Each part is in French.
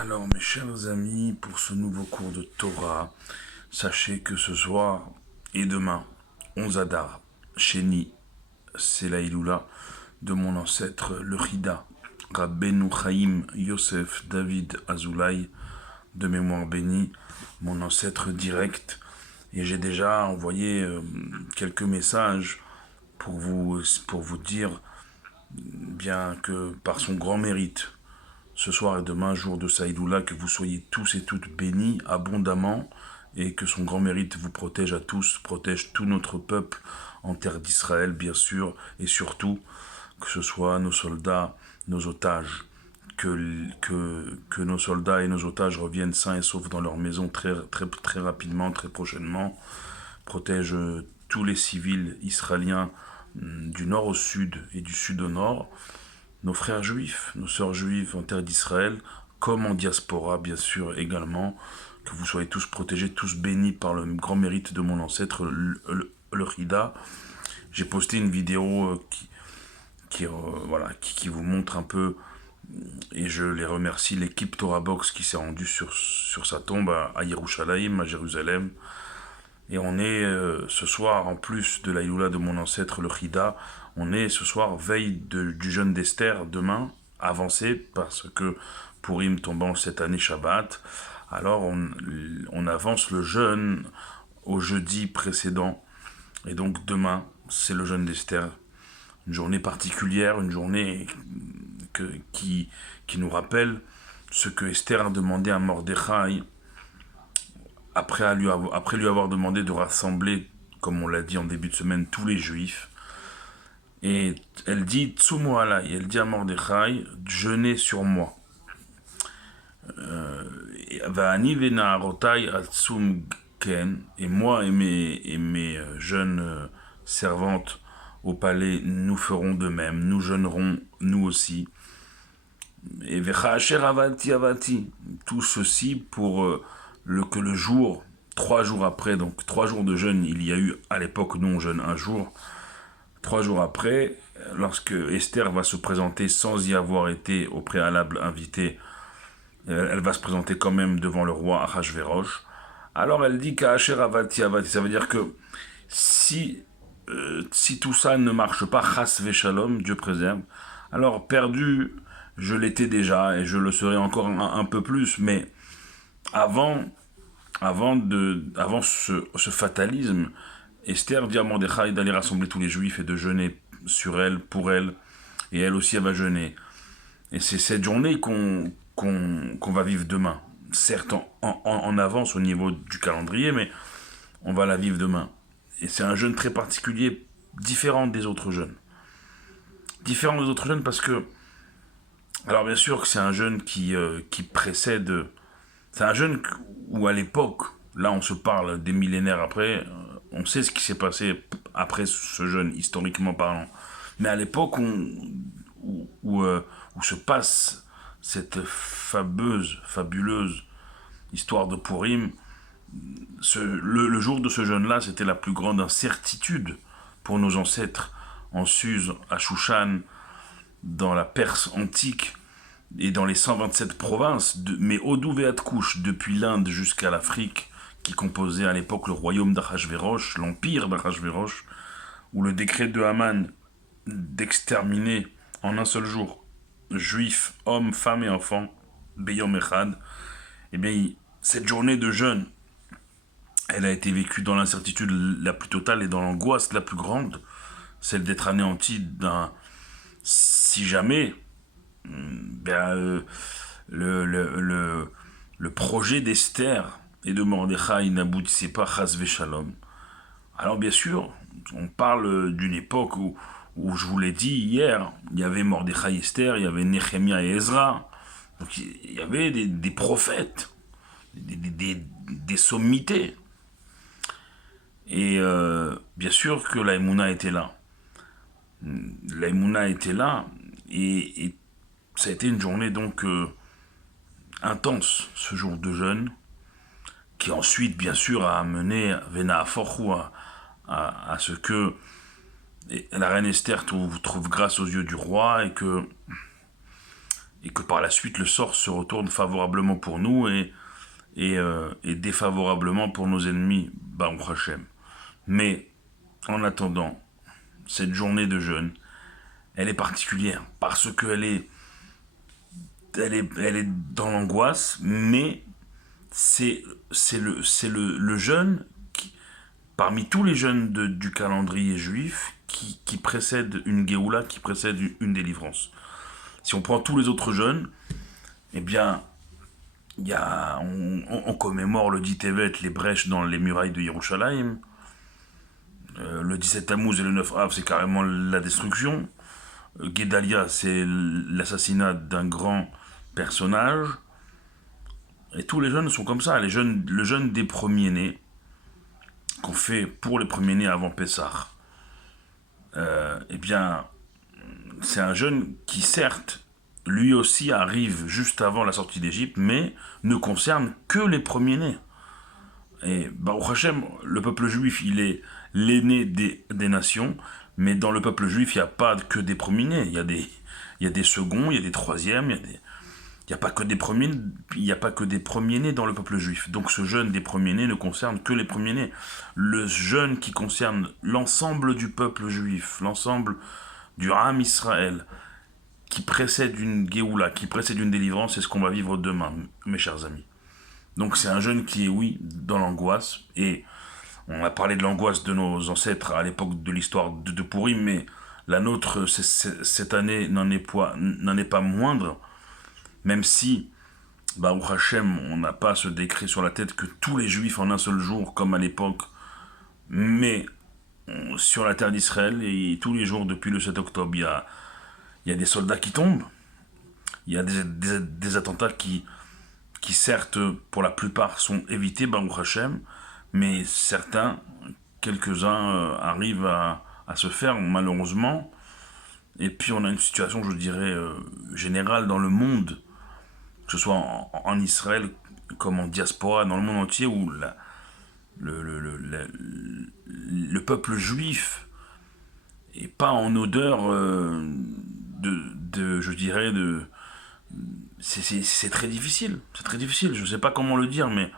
Alors mes chers amis, pour ce nouveau cours de Torah, sachez que ce soir et demain, 11 Adar, Sheni, c'est la Iloula de mon ancêtre le Chida, Rabbeinu Chaim Yosef David Azoulay, de mémoire bénie, mon ancêtre direct. Et j'ai déjà envoyé quelques messages pour vous dire bien que par son grand mérite, ce soir et demain, jour de Saïdoula, que vous soyez tous et toutes bénis abondamment et que son grand mérite vous protège à tous, protège tout notre peuple en terre d'Israël, bien sûr, et surtout que ce soit nos soldats, nos otages, que nos soldats et nos otages reviennent sains et saufs dans leur maison très rapidement, très prochainement, protège tous les civils israéliens du nord au sud et du sud au nord, nos frères juifs, nos sœurs juives en terre d'Israël, comme en diaspora bien sûr également, que vous soyez tous protégés, tous bénis par le grand mérite de mon ancêtre, le Chida. J'ai posté une vidéo qui vous montre un peu, et je les remercie, l'équipe Torah Box qui s'est rendue sur sa tombe à Yerushalayim, à Jérusalem. Et on est ce soir, en plus de la Iloula de mon ancêtre, le Chida, on est ce soir veille du jeûne d'Esther, demain, avancé, parce que Purim tombant cette année Shabbat, alors on avance le jeûne au jeudi précédent. Et donc demain, c'est le jeûne d'Esther. Une journée particulière, une journée qui nous rappelle ce que Esther a demandé à Mordechai après lui avoir demandé de rassembler, comme on l'a dit en début de semaine, tous les juifs. Et elle dit Tsumu alai, elle dit à Mordechai, jeûnez sur moi. Va'ani ve'na'arotai atsum ken, et moi et mes jeunes servantes au palais, nous ferons de même, nous jeûnerons nous aussi. Et ve'cha'asher avati avati, tout ceci pour que le jour, 3 jours après, donc 3 jours de jeûne, il y a eu à l'époque, nous on jeûne un jour, 3 jours après, lorsque Esther va se présenter sans y avoir été au préalable invitée, elle va se présenter quand même devant le roi Ahashverosh. Alors elle dit qu'Asher avati avati, ça veut dire que si tout ça ne marche pas, chas veshalom, Dieu préserve, alors perdu, je l'étais déjà et je le serai encore un peu plus, mais avant ce fatalisme, Esther dit à Mordechai d'aller rassembler tous les juifs et de jeûner sur elle, pour elle, et elle aussi elle va jeûner. Et c'est cette journée qu'on va vivre demain. Certes en avance au niveau du calendrier, mais on va la vivre demain. Et c'est un jeûne très particulier, différent des autres jeûnes. Différent des autres jeûnes parce que, alors bien sûr que c'est un jeûne qui précède, c'est un jeûne où à l'époque, là on se parle des millénaires après, on sait ce qui s'est passé après ce jeûne, historiquement parlant. Mais à l'époque où se passe cette fabuleuse histoire de Purim, le jour de ce jeûne-là, c'était la plus grande incertitude pour nos ancêtres en Suse, à Shushan, dans la Perse antique et dans les 127 provinces, mais Odou Veatkouch, depuis l'Inde jusqu'à l'Afrique, qui composait à l'époque le royaume d'Achashverosh, l'empire d'Achashverosh, où le décret de Haman d'exterminer en un seul jour juifs, hommes, femmes et enfants, Beyom Echad, eh bien, cette journée de jeûne, elle a été vécue dans l'incertitude la plus totale et dans l'angoisse la plus grande, celle d'être anéanti si jamais le projet d'Esther et de Mordechai n'aboutissait pas, chas veshalom. Alors bien sûr, on parle d'une époque où je vous l'ai dit hier, il y avait Mordechai et Esther, il y avait Nehemia et Ezra, donc il y avait des prophètes, des sommités. Et bien sûr que la Emouna était là. La Emouna était là, et ça a été une journée donc intense, ce jour de jeûne, qui ensuite, bien sûr, a amené Vena Aforhu à ce que la reine Esther trouve grâce aux yeux du roi et que et que par la suite le sort se retourne favorablement pour nous et défavorablement pour nos ennemis, Baruch Hashem. Mais en attendant, cette journée de jeûne, elle est particulière parce qu'elle est dans l'angoisse, mais c'est le jeûne parmi tous les jeûnes du calendrier juif qui précède une Géoula, qui précède une délivrance. Si on prend tous les autres jeûnes, eh bien, on commémore le 10 Tevet, les brèches dans les murailles de Yerushalayim. Le 17 Tammuz et le 9 Av, c'est carrément la destruction. Guédalia, c'est l'assassinat d'un grand personnage. Et tous les jeûnes sont comme ça. Le jeûne des premiers-nés, qu'on fait pour les premiers-nés avant Pessah, eh bien, c'est un jeûne qui, certes, lui aussi arrive juste avant la sortie d'Égypte, mais ne concerne que les premiers-nés. Et Baruch Hashem, le peuple juif, il est l'aîné des nations, mais dans le peuple juif, il n'y a pas que des premiers-nés. Il y a des seconds, il y a des troisièmes, il n'y a pas que des premiers, il n'y a pas que des premiers-nés dans le peuple juif. Donc ce jeûne des premiers-nés ne concerne que les premiers-nés. Le jeûne qui concerne l'ensemble du peuple juif, l'ensemble du Ham Israël, qui précède une Géoula, qui précède une délivrance, c'est ce qu'on va vivre demain, mes chers amis. Donc c'est un jeûne qui est, oui, dans l'angoisse, et on a parlé de l'angoisse de nos ancêtres à l'époque de l'histoire de Pourim, mais la nôtre, cette année, n'en est pas moindre, même si, Baruch Hashem, on n'a pas ce décret sur la tête que tous les juifs en un seul jour, comme à l'époque, mais sur la terre d'Israël, et tous les jours depuis le 7 octobre, il y a des soldats qui tombent, il y a des attentats qui certes, pour la plupart, sont évités, Baruch Hashem, mais quelques-uns arrivent à se faire, malheureusement. Et puis on a une situation, je dirais, générale dans le monde, que ce soit en Israël comme en diaspora, dans le monde entier, où le peuple juif est pas en odeur je dirais, c'est très difficile. C'est très difficile. Je ne sais pas comment le dire, mais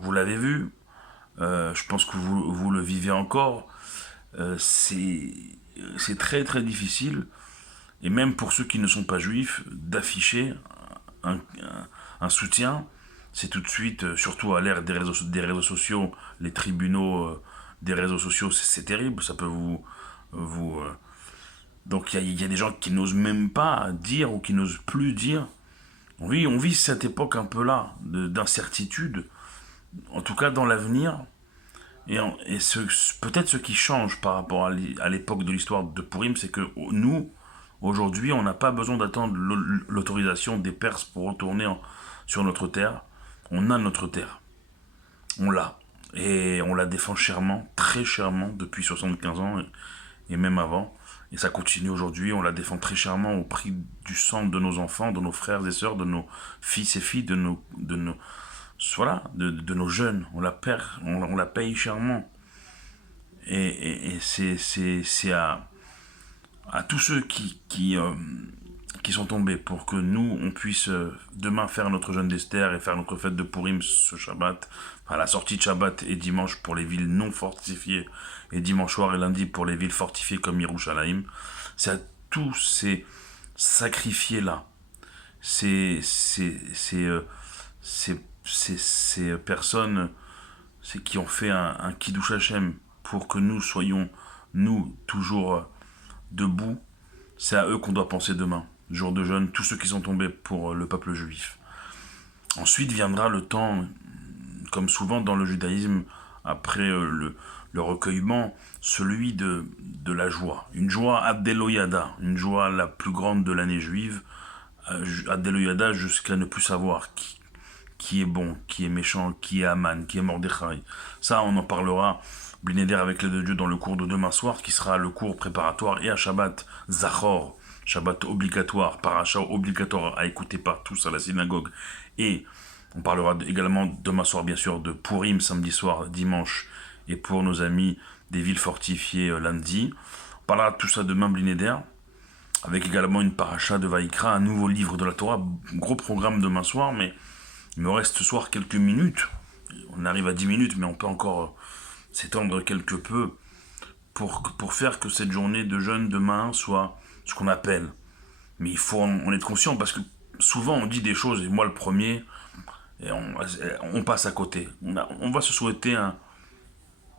vous l'avez vu. Je pense que vous le vivez encore. C'est très très difficile. Et même pour ceux qui ne sont pas juifs, d'afficher un, un soutien, c'est tout de suite, surtout à l'ère des réseaux sociaux, les tribunaux des réseaux sociaux, c'est terrible. Ça peut vous donc il y a des gens qui n'osent même pas dire ou qui n'osent plus dire. Oui, on vit cette époque un peu là, d'incertitude, en tout cas dans l'avenir. Peut-être ce qui change par rapport à l'époque de l'histoire de Pourim, c'est que nous, aujourd'hui, on n'a pas besoin d'attendre l'autorisation des Perses pour retourner sur notre terre. On a notre terre. On l'a. Et on la défend chèrement, très chèrement, depuis 75 ans et même avant. Et ça continue aujourd'hui, on la défend très chèrement au prix du sang de nos enfants, de nos frères et sœurs, de nos fils et filles, de nos jeunes. On la paye chèrement. Et c'est à tous ceux qui sont tombés pour que nous, on puisse demain faire notre jeûne d'Esther et faire notre fête de Pourim ce Shabbat, à la sortie de Shabbat et dimanche pour les villes non fortifiées, et dimanche soir et lundi pour les villes fortifiées comme Yerushalayim. C'est à tous ces sacrifiés-là, ces personnes qui ont fait un Kiddush Hashem pour que nous soyons, nous, toujours debout. C'est à eux qu'on doit penser demain, jour de jeûne, tous ceux qui sont tombés pour le peuple juif. Ensuite viendra le temps, comme souvent dans le judaïsme, après le recueillement, celui de la joie. Une joie Abdeloyada, une joie la plus grande de l'année juive, Abdeloyada jusqu'à ne plus savoir qui est bon, qui est méchant, qui est Aman, qui est Mordechai. Ça, on en parlera, Blinéder avec l'aide de Dieu, dans le cours de demain soir, qui sera le cours préparatoire, et à Shabbat, Zachor, Shabbat obligatoire, paracha obligatoire à écouter par tous à la synagogue. Et on parlera également demain soir, bien sûr, de Pourim, samedi soir, dimanche, et pour nos amis des villes fortifiées lundi. On parlera de tout ça demain, Blinéder. avec également une paracha de Vaïkra, un nouveau livre de la Torah. Gros programme demain soir, mais il me reste ce soir quelques minutes. On arrive à 10 minutes, mais on peut encore s'étendre quelque peu pour faire que cette journée de jeûne demain soit ce qu'on appelle. Mais il faut en être conscient, parce que souvent on dit des choses, et moi le premier, et on passe à côté. On va se souhaiter un...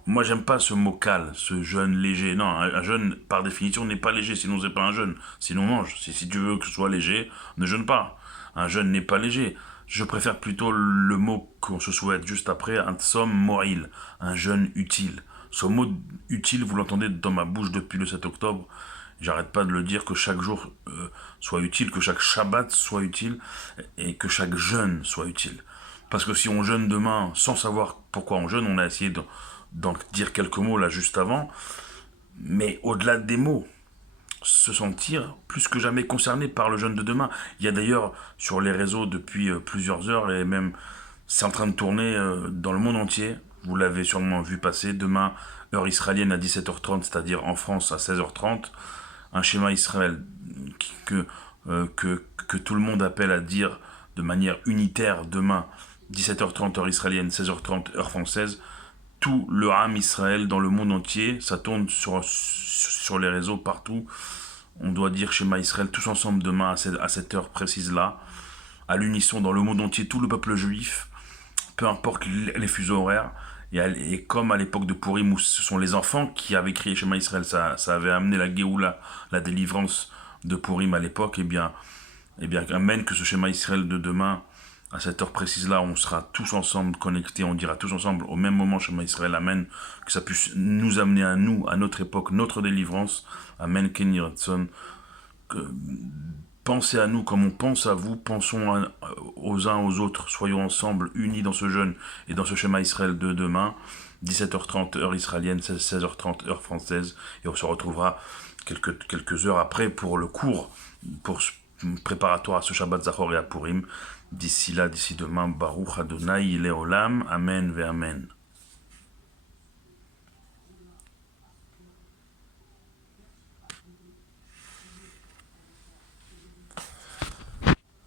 Moi j'aime pas ce mot cal, ce jeûne léger. Non, un jeûne par définition n'est pas léger, sinon c'est pas un jeûne. Sinon mange. Si tu veux que ce soit léger, ne jeûne pas. Un jeûne n'est pas léger. Je préfère plutôt le mot qu'on se souhaite juste après, un tsom mo'il, un jeûne utile. Ce mot utile, vous l'entendez dans ma bouche depuis le 7 octobre. J'arrête pas de le dire, que chaque jour soit utile, que chaque Shabbat soit utile, et que chaque jeûne soit utile. Parce que si on jeûne demain sans savoir pourquoi on jeûne, on a essayé d'en dire quelques mots là juste avant, mais au-delà des mots, se sentir plus que jamais concerné par le jeûne de demain. Il y a d'ailleurs sur les réseaux depuis plusieurs heures, et même c'est en train de tourner dans le monde entier, vous l'avez sûrement vu passer, demain, heure israélienne à 17h30, c'est-à-dire en France à 16h30, un schéma Israël que tout le monde appelle à dire de manière unitaire demain, 17h30 heure israélienne, 16h30 heure française, tout le Ham Israël dans le monde entier, ça tourne sur les réseaux partout. On doit dire Shema Israël tous ensemble demain à cette heure précise-là, à l'unisson dans le monde entier, tout le peuple juif, peu importe les fuseaux horaires. Et comme à l'époque de Purim, où ce sont les enfants qui avaient crié Shema Israël, ça avait amené la Géoula, la délivrance de Purim à l'époque, amen, que ce Shema Israël de demain, à cette heure précise-là, on sera tous ensemble connectés, on dira tous ensemble au même moment Shema Israël, amen, que ça puisse nous amener à nous, à notre époque, notre délivrance, amen, Ken Yireh Ratzon. Pensez à nous comme on pense à vous, pensons aux uns aux autres, soyons ensemble, unis dans ce jeûne et dans ce schéma Israël de demain, 17h30 heure israélienne, 16h30 heure française, et on se retrouvera quelques heures après pour le cours, préparatoire à ce Shabbat Zachor et à Purim. D'ici là, d'ici demain, Baruch Adonai Leolam, Amen ve Amen.